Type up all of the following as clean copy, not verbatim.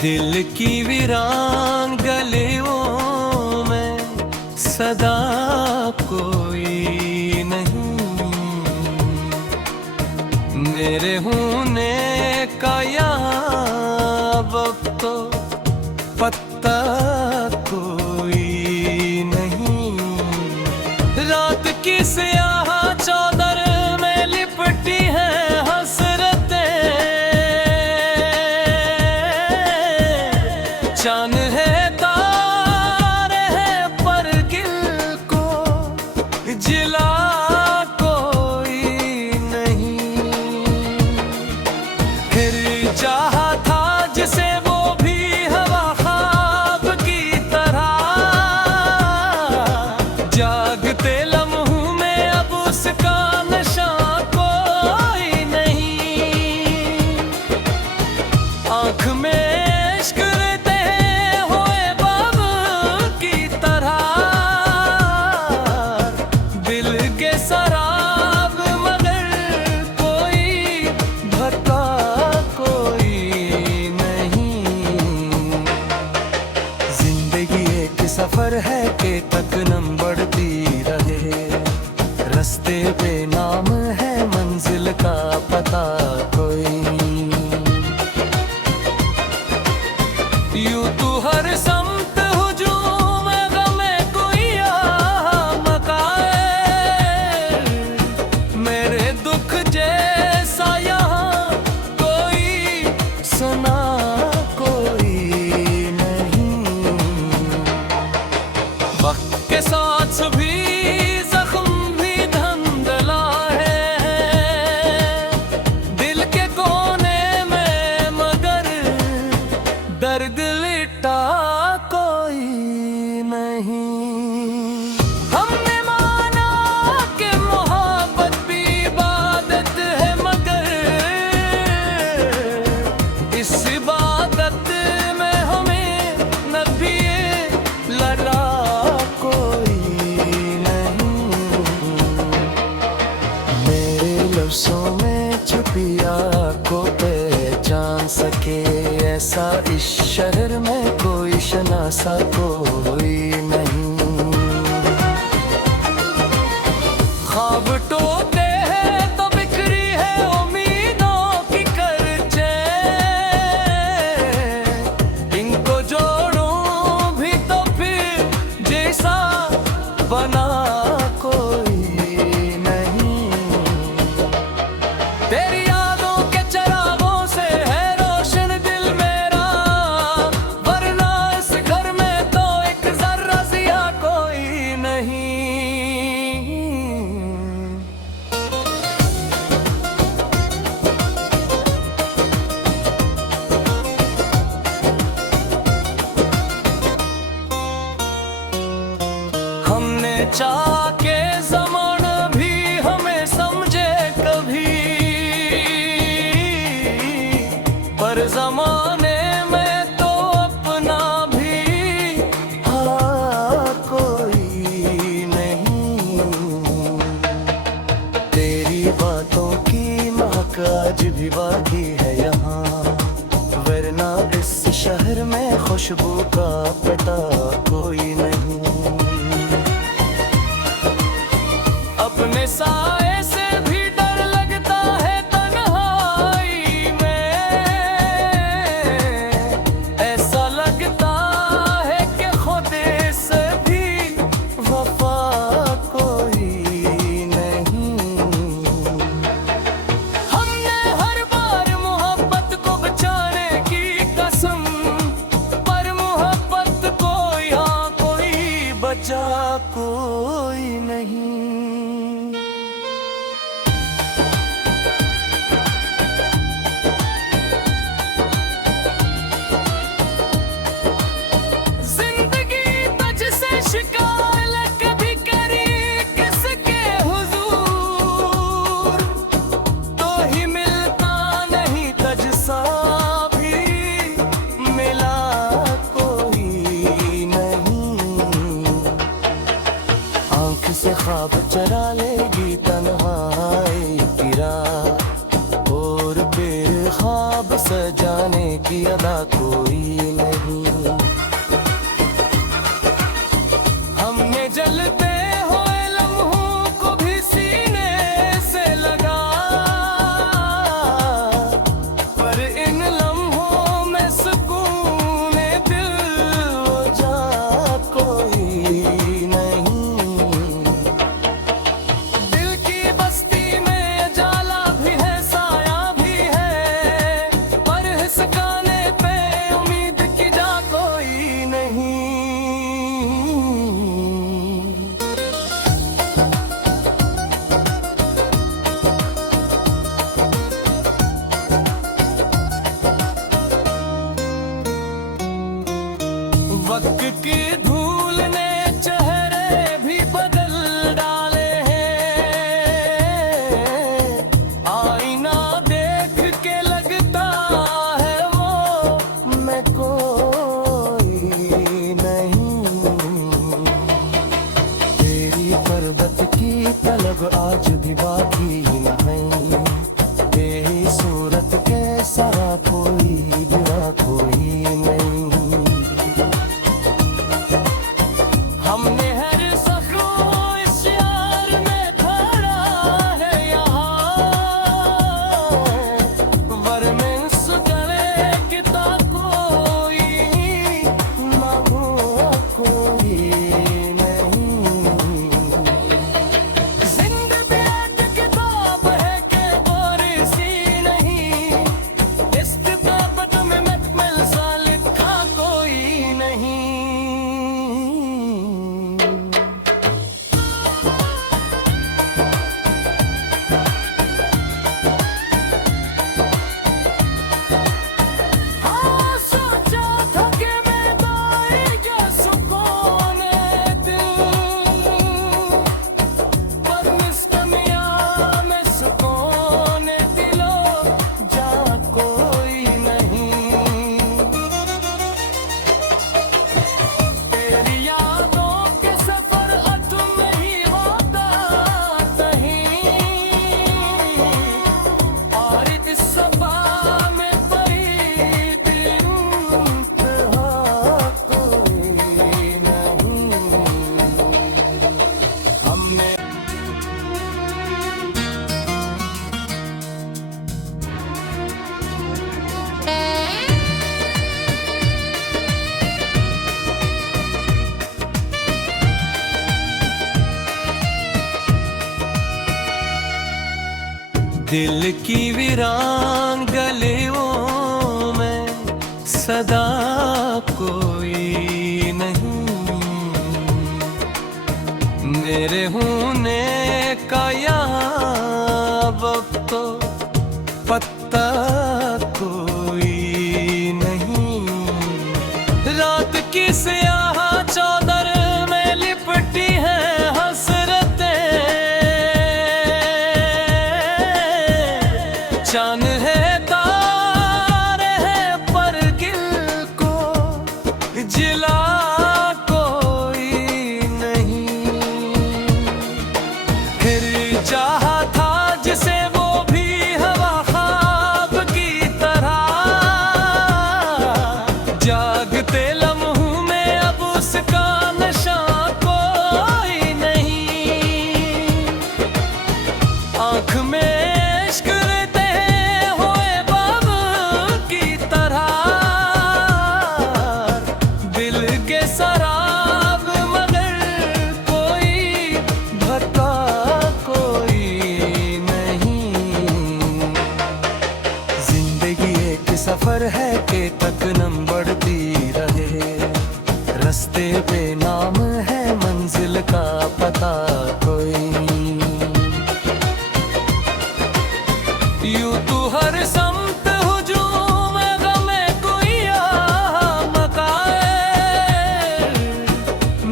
दिल की वीरान गलियों में सदा कोई नहीं, मेरे होने का यहाँ वक्त तो पत्ता कोई नहीं। रात की स्याह चादर में लिपटी है हसरतें, चांद है तारे हैं पर गिल को जिला कोई नहीं। फिर चाहा था जिसे वो भी हवा ख्वाब की तरह, जागते लम्हों में अब उसका नशा कोई नहीं। आँख में इश्क सफर है के तक नम बढ़ती रहे, रास्ते पे नाम है मंजिल का पता कोई। यूं तू हर समत हुजूम गमे कोई मकाए, मेरे दुख जैसा यहाँ कोई सुना के साथ भी जख्म भी धंधला है दिल के कोने में, मगर दर्द लिटा कोई नहीं। हमने माना कि मोहब्बत भी इबादत है, मगर इस इबादत में हमें नबी लड़ा लफ्ज़ों में छुपी को पहचान सके, ऐसा इस शहर में कोई शनासा कोई नहीं। ख्वाब टोटे हैं तो बिखरी है उम्मीदों की करचे, इनको जोड़ूं भी तो फिर जैसा बना कोई। तेरी यादों के चरागों से है रोशन दिल मेरा, वरना इस घर में तो एक जर्रा सिया कोई नहीं। हमने चाह के ज़माना भी हमें समझे कभी, पर ज़माने में तो अपना भी कोई नहीं। तेरी बातों की महक आज भी बाकी है यहाँ, वरना इस शहर में खुशबू का पता कोई नहीं। अपने साए से भी डर लगता है तन्हाई में, ऐसा लगता है कि खुद से भी वफा कोई नहीं। हमने हर बार मोहब्बत को बचाने की कसम, पर मोहब्बत को यहाँ कोई बचा कोई नहीं। से ख्वाब चरा लेगी तन्हाई की रात, और बेख्वाब सजाने की अदा कोई नहीं। हमने जलते हुए लम्हों को भी सीने से लगा, पर इन लम्हों में सुकून दिल वो जा कोई नहीं। दिल की बस्ती में जाला भी है, साया भी है, पर हिसकाने पे उम्मीद की जा कोई नहीं। वक्त की धूल ने चेहरे भी बदल डाले हैं, आईना देख के लगता है वो मैं कोई नहीं। तेरी पर्वत की तलब आज भी बाकी नहीं, तेरी सूरत के सारा कोई बुरा कोई नहीं। हमने हर सखो इस यार में खड़ा है यहाँ, वरमें सुगले किता कोई ना हुआ कोई नहीं। जिंदगी एक किताब है के बोरी सी नहीं, इस किताब में मकमल सा लिखा कोई नहीं। हाँ सोचा था कि मैं पाएगा सुकून दिल, पर मिस्टमिया में सुकून दिलो जा कोई नहीं। तेरी यादों के सफर अधूर नहीं होता कहीं, और इस सफा में पड़ी दिल इंतहा कोई नहीं। हमने दिल की वीरान गलियों में सदा कोई नहीं, मेरे होने का यहाँ वक्त तो पत्ता कोई नहीं। रात की स्याह चादर में लिपटी है हसरतें, चांद है तारे हैं पर गिल को जिला कोई नहीं। फिर चाहा था जिसे वो भी हवा ख्वाब की तरह, जागते लम्हों में अब उसका नशा कोई नहीं। आँख में इश्क रहते हुए बाब की तरह, दिल के शराब मगर कोई भरता कोई नहीं। जिंदगी एक सफर है के तक नम बढ़ती रहे, रास्ते पे नाम है मंजिल का पता कोई। यूं तू हर समत हुजूम गमे कोई मकाए,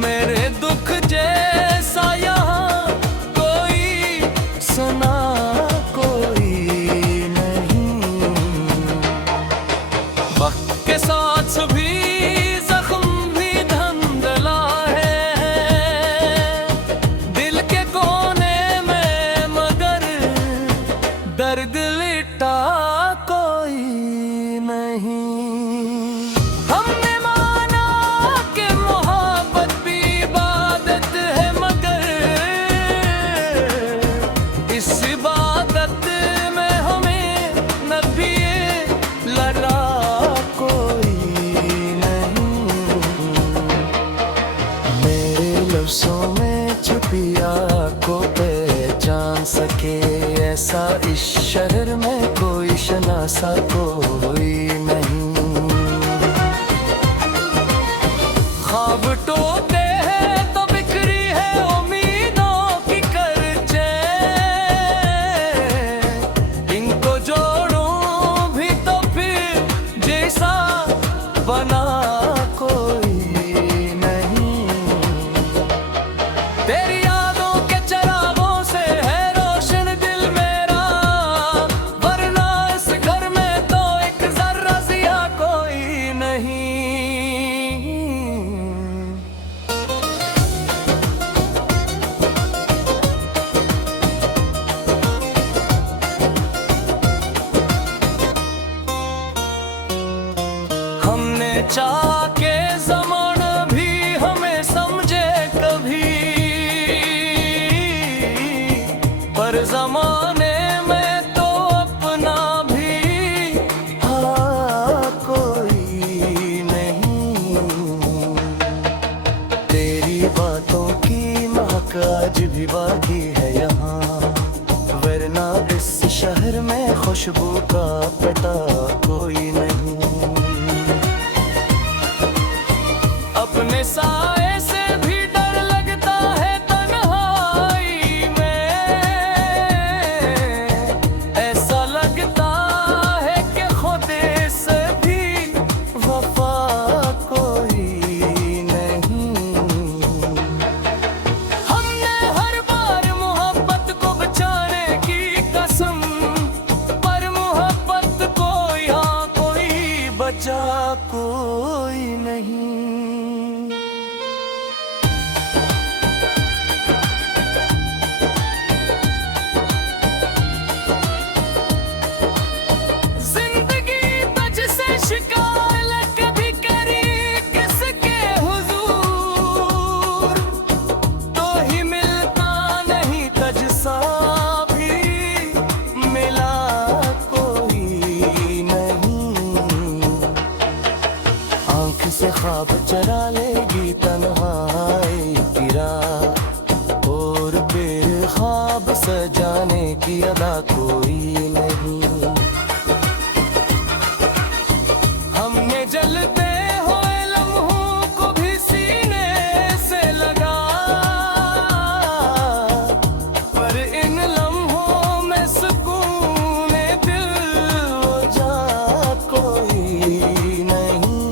मेरे दुख जैसा यहाँ कोई सुना कोई नहीं। वक्त के साथ भी जख्म भी धंधला इस शहर में कोई शनासा कोई नहीं। ख्वाब टूटे हैं तो बिखरी है उम्मीदों की करचे, इनको जोड़ूं भी तो फिर जैसा बना कोई नहीं। तेरी यादों के चरागों से है रोशन दिल मेरा, वरना इस घर में तो एक जर्रा जिया कोई नहीं। हमने चाह के ज़माना भी हमें समझे कभी, पर ज़माने में तो अपना भी हाँ कोई नहीं। तेरी बातों की महक आज भी बाकी है यहाँ, वरना इस शहर में खुशबू का पता कोई नहीं। अपने साए से भी डर लगता है तन्हाई में, ऐसा लगता है कि खुद से भी वफा कोई नहीं। हमने हर बार मोहब्बत को बचाने की कसम, पर मोहब्बत को यहाँ कोई बचा कोई नहीं। शिकायत कभी करी किसके हुजूर, तो ही मिलता नहीं तजसा भी मिला कोई नहीं। आंख से ख्वाब चरा लेगी तन्हाई की रात, और बेख्वाब सजाने की अदा कोई नहीं। हमने जलते हुए लम्हों को भी सीने से लगा, पर इन लम्हों में सुकून दिल वो जा कोई नहीं।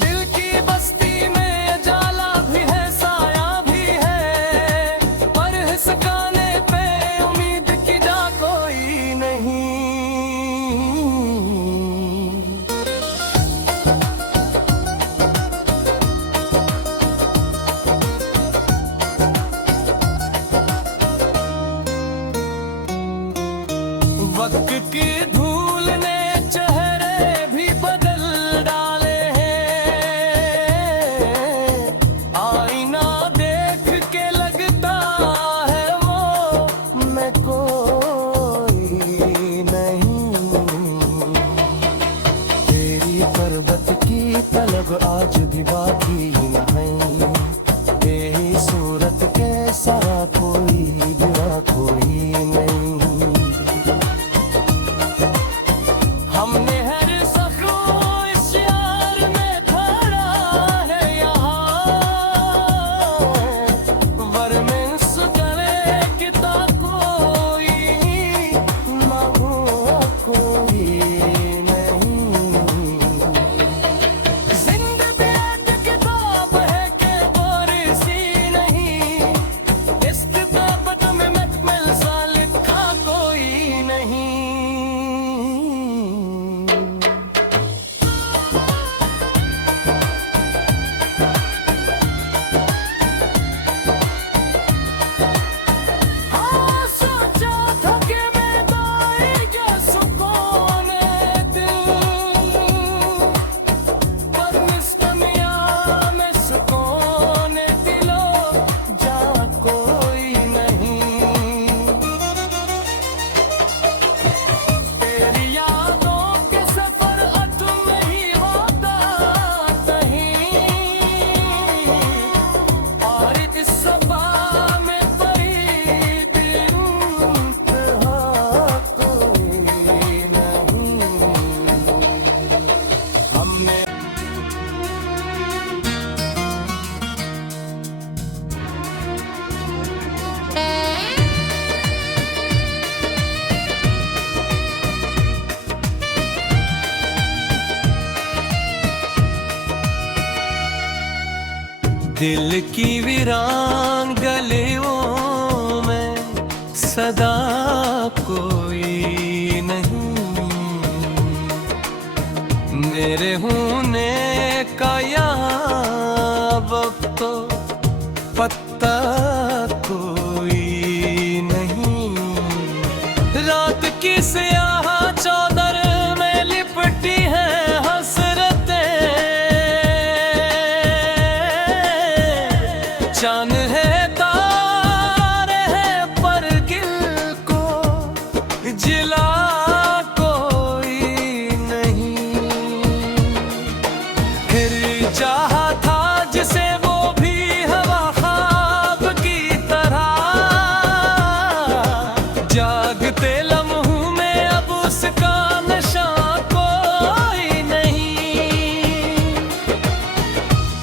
दिल की बस्ती में जाला भी है साया भी है, पर हिसकाने पे उम्मीद की जा कोई नहीं। वक्त की धूल ने चेहरे भी बदल डाले हैं, आईना देख के लगता है वो मैं कोई नहीं। तेरी पर्वत की तलब आज भी बाकी नहीं, तेरी सूरत के सारा कोई बुरा कोई नहीं। दिल की वीरान गलियों में सदा कोई नहीं, मेरे होने का यहाँ अब तो पत्ता कोई नहीं। रात की स्याह चादर में लिपटी है हसरतें, चांद है तारे हैं पर गिल को जिला कोई नहीं। फिर चाहा था जिसे वो भी हवा ख्वाब की तरह, जागते लम्हों में अब उसका नशा कोई नहीं।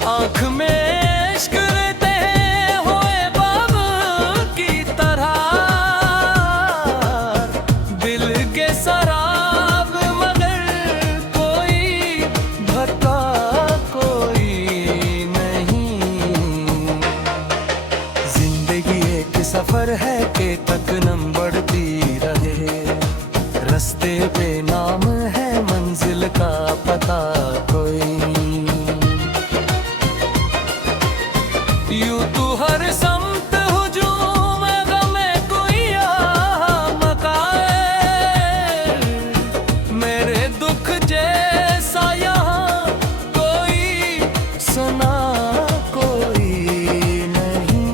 आँख में इश्क रहते हुए बाब की तरह, दिल के शराब मगर कोई भरता कोई नहीं। जिंदगी एक सफर है के तक नम बढ़ती रहे, रास्ते पे नाम है मंजिल का पता कोई। यूं तू हर समत हुजूम गमे कोई मकाए, मेरे दुख जैसा यहाँ कोई सुना कोई नहीं।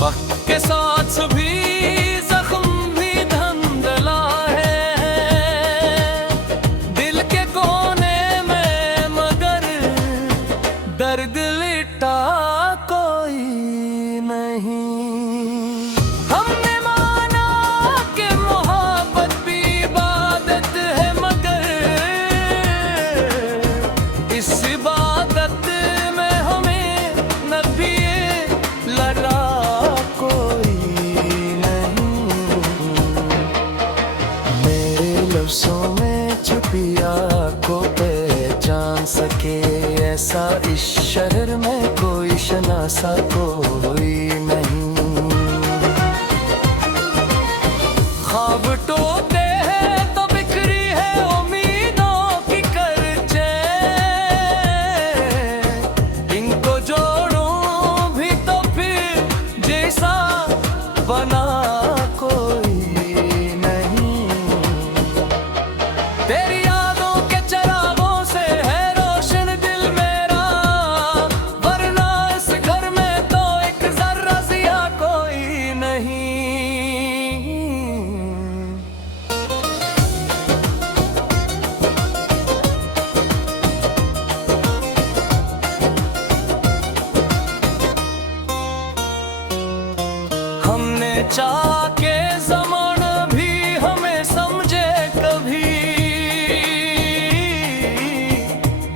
वक्त के साथ भी जख्म भी धंधला है, दिल के कोने में मगर दर्द लिटा कोई नहीं। हमने माना कि मोहब्बत भी इबादत है मगर इस इबादत में हमें नबी लड़ा कोई नहीं। मेरे लफ्ज़ों में छुपी को पहचान सके ऐसा इस शहर में कोई शनासा कोई नहीं। ख्वाब टोटे हैं तो बिखरी है उम्मीदों की करचे, इनको जोड़ूं भी तो फिर जैसा बना कोई नहीं। तेरी यादों के चरागों से है रोशन दिल मेरा, वरना इस घर में तो एक जर्रा जिया कोई नहीं। हमने चाह के ज़माना भी हमें समझे कभी,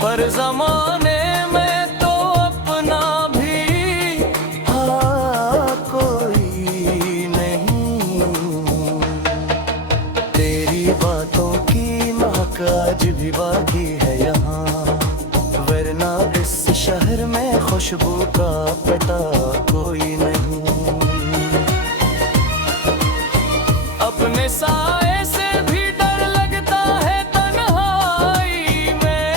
पर ज़माने में तो अपना भी कोई नहीं। तेरी बातों की महक आज भी बाकी है यहाँ, वरना इस शहर में खुशबू का पता कोई नहीं। अपने साए से भी डर लगता है तन्हाई में,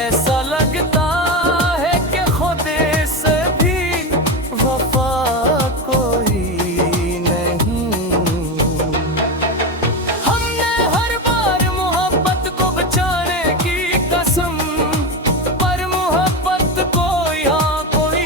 ऐसा लगता है कि खुद से भी वफा कोई नहीं। हमने हर बार मोहब्बत को बचाने की कसम, पर मोहब्बत को यहाँ कोई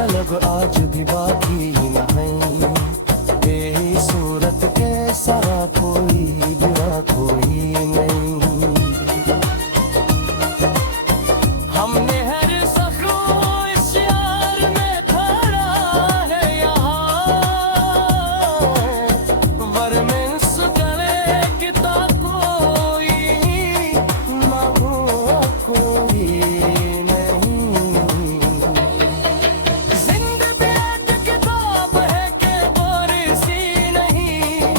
तलब आज भी बाकी न है, यही सूरत के सारा कोई बुरा कोई नहीं। हमने हर सखो इस यार में भरा है यहाँ, वर में सुगले किता कोई ना हुआ कोई नहीं। जिंदगी एक किताब है के बोरिसी नहीं,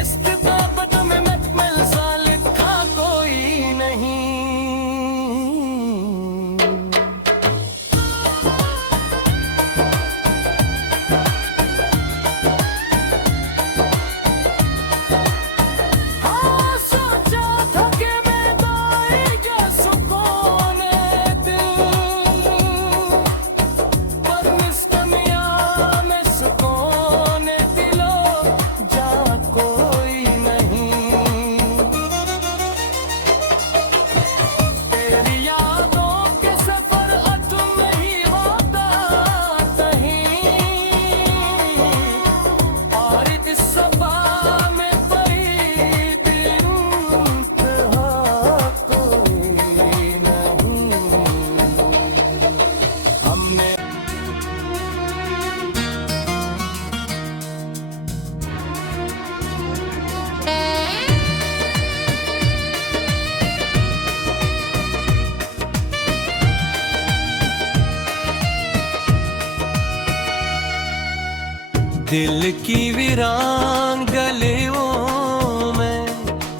इस किताब में मकमल सा लिखा कोई नहीं। हाँ सोचा था कि मैं पाएगा सुकून दिल, पर निस्कमिया में सुकून दिलो जा कोई नहीं। तेरी यादों के सफर अब नहीं होता कहीं, और इस सफा में पड़ी दिल कोई नहीं। हमने दिल की वीरान गलियों में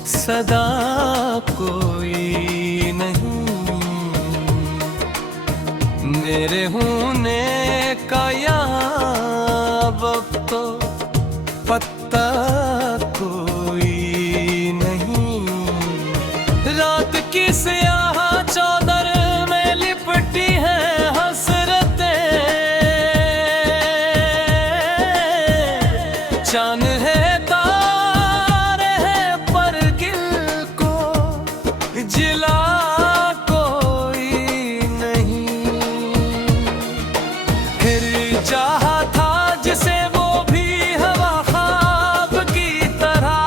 सदा कोई नहीं, मेरे होने का यहाँ वक्त तो पत्ता कोई नहीं। रात की स्याह चादर में लिपटी है हसरतें, चांद है तारे हैं पर गिल को जिला कोई नहीं। फिर चाहा था जिसे वो भी हवा ख्वाब की तरह,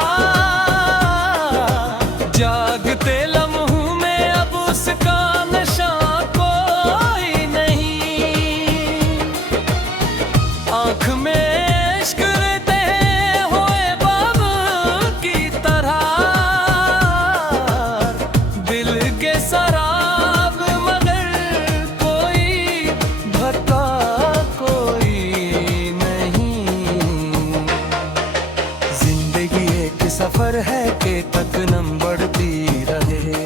जागते लम्हों में अब उसका नशा कोई नहीं। आँख में इश्क रहते हुए बाब की तरह, दिल के शराब मगर कोई भरता कोई नहीं। जिंदगी एक सफर है के तक नम बढ़ती रहे,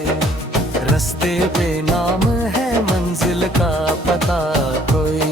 रास्ते पे नाम है मंजिल का पता कोई